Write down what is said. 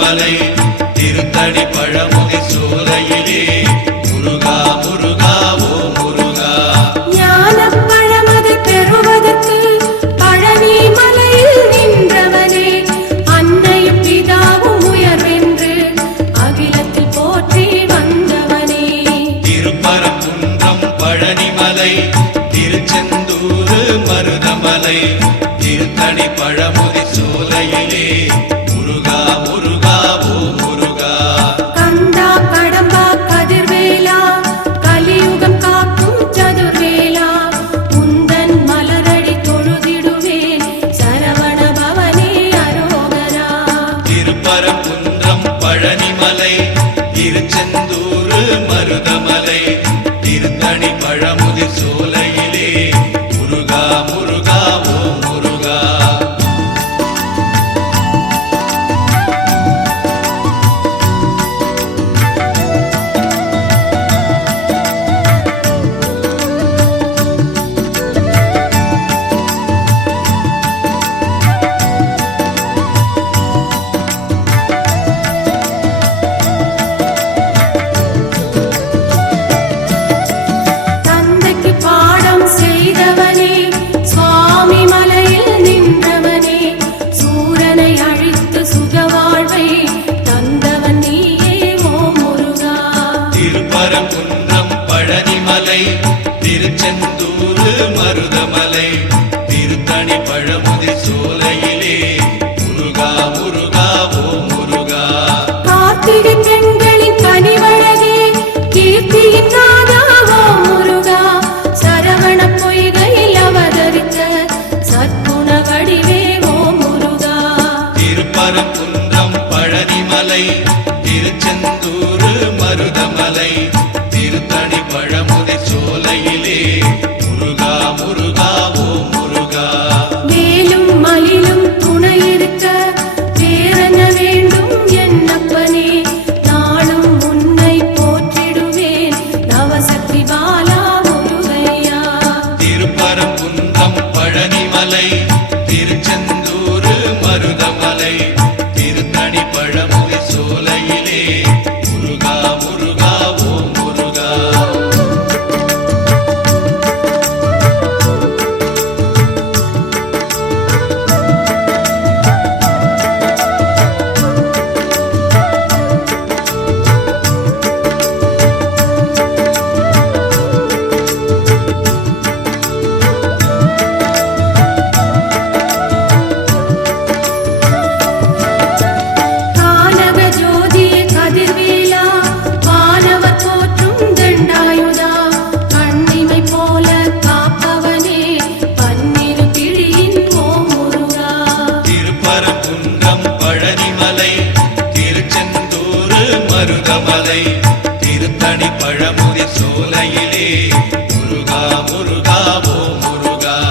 மருதமலை திருத்தணி பழமுதி சோலையிலே முருகா முருகா ஓ முருகா. ஞான பழமதை பெறுவதற்கு பழனி மலையில் நின்றவனே அன்னையும் பிதாவும் உயர்வென்று அகிலத்தில் போற்றி வந்தவனே. திருப்பரங்குன்றம் பழனிமலை திருச்செந்தூர் மருதமலை திருத்தணி பழமுதி சோலையிலே முருகா முருகா ஓ முருகா. கந்தா கடம்பா கதிர்வேலா கலியுகம் காக்கும் சதுர்வேலா உந்தன் மலரடி தொழுதிடுவேன் சரவண பவனே அரோகரா. திருப்பரங்குன்றம் பழனிமலை திருச்செந்தூர் மருதமலை திருத்தணி பழமுதி சோலையிலே முருகா முருகா ஓ முருகா. தந்தைக்கு பாடம் செய்தவனே சுவாமி மலையில் நின்றவனே சூரனை அழித்து சுகவாழ்வை தந்தவன் நீயே ஓ முருகா. திருப்பரங்குன்றம் பழனிமலை திருச்செந்தூர் மருதமலை திருத்தணி பழமுதி சோலையிலே முருகா முருகா ஓ முருகா. கார்த்திகை பெண்களின் கனிவழகே கீர்த்தியின் நாதா ஓ முருகா. சரவண பொய்கையில் அவதரித்த சத்குண வடிவே ஓ முருகா. திருப்பரங்குன்றம் பழனிமலை திருச்செந்தூர் மருதமலை திருத்தணி பழமுதி சோலையிலே முருகா முருகா ஓ முருகா. மேலும் மலிலும் துணை இருக்க வேறென்ன வேண்டும் என்னப்பனே நாளும் உன்னை போற்றிடுவேன் நவசக்தி பாலா முருகையா. திருப்பரங்குன்றம் பழனிமலை திருச்செந்தூர் மருதமலை திருத்தணி பழமுதி சோலையிலே முருகா முருகா ஓ முருகா. கானக ஜோதியே கதிர்வேலா வானவர் போற்றும் தண்டாயுதா கண்ணிமை போல காப்பவனே பன்னிரு பிழியின் ஓ முருகா. திருப்பரங்குன்றம் பழனிமலை திருச்செந்தூர் மருதமலை